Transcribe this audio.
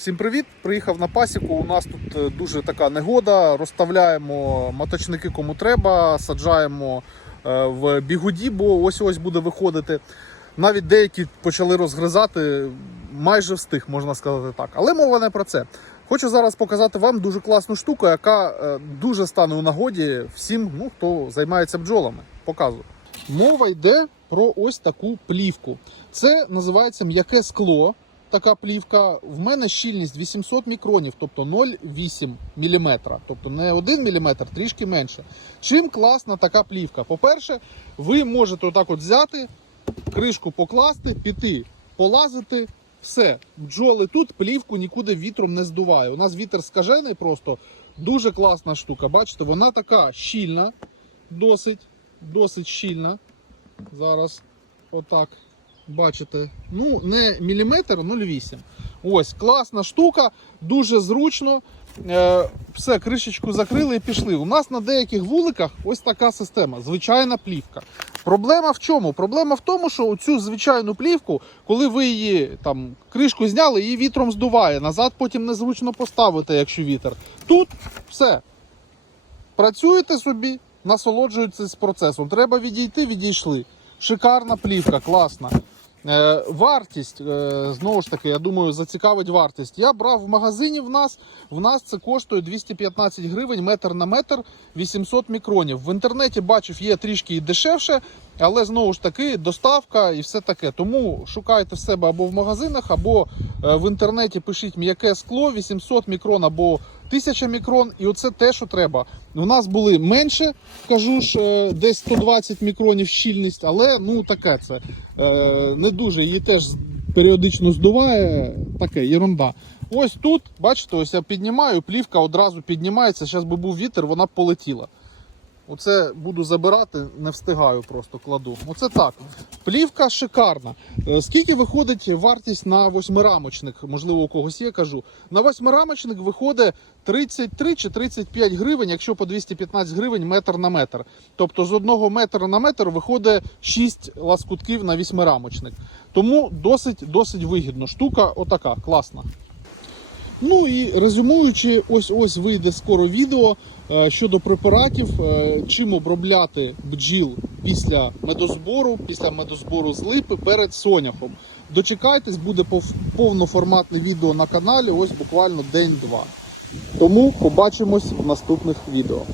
Всім привіт! Приїхав на пасіку. У нас тут е, дуже така негода. Розставляємо моточники кому треба, саджаємо е, в бігуді, бо ось ось буде виходити. Навіть деякі почали розгризати, майже встиг, можна сказати так. Але мова не про це. Хочу зараз показати вам дуже класну штуку, яка е, дуже стане у нагоді всім, ну, хто займається бджолами. Показую. Мова йде про ось таку плівку. Це називається м'яке скло. Така плівка. В мене щільність 800 мікронів, тобто 0,8 мм. Тобто не 1 мм, трішки менше. Чим класна така плівка? По-перше, ви можете отак от взяти, кришку покласти, піти, полазити. Все, бджоли тут плівку нікуди вітром не здуває. У нас вітер скажений просто дуже класна штука. Бачите, вона така щільна, досить, досить щільна. Зараз отак. Бачите, ну не міліметр, 0,8. Ось, класна штука, дуже зручно. Е, все, кришечку закрили і пішли. У нас на деяких вуликах ось така система, звичайна плівка. Проблема в чому? Проблема в тому, що цю звичайну плівку, коли ви її там кришку зняли, її вітром здуває. Назад потім незручно поставити, якщо вітер. Тут все. Працюєте собі, насолоджуєтесь процесом. Треба відійти, відійшли. Шикарна плівка, класна. Е, вартість, е, знову ж таки, я думаю, зацікавить вартість. Я брав в магазині в нас. В нас це коштує 215 гривень метр на метр 800 мікронів. В інтернеті бачив, є трішки і дешевше, але знову ж таки доставка і все таке. Тому шукайте в себе або в магазинах, або е, в інтернеті пишіть м'яке скло 800 мікрон або 1000 мікрон. І оце те, що треба. У нас були менше, кажу ж, е, десь 120 мікронів щільність, але ну таке це е, не дуже. Її теж періодично здуває. Таке єрунда. Ось тут, бачите, ось я піднімаю, плівка одразу піднімається. Зараз би був вітер, вона полетіла. Оце буду забирати, не встигаю, просто кладу. Оце так. Плівка шикарна. Е, Скільки виходить вартість на восьмирамочник? Можливо, у когось є, кажу. На восьмирамочник виходить 33 чи 35 гривень, якщо по 215 гривень метр на метр. Тобто з одного метра на метр виходить 6 ласкутків на восьмирамочник. Тому досить досить вигідно. Штука отака, класна. Ну і резюмуючи, ось ось вийде скоро відео е, щодо препаратів, е, чим обробляти бджіл після медозбору, після медозбору з липи перед соняхом. Дочекайтесь, буде пов- повноформатне відео на каналі, ось буквально день-два. Тому побачимось в наступних відео.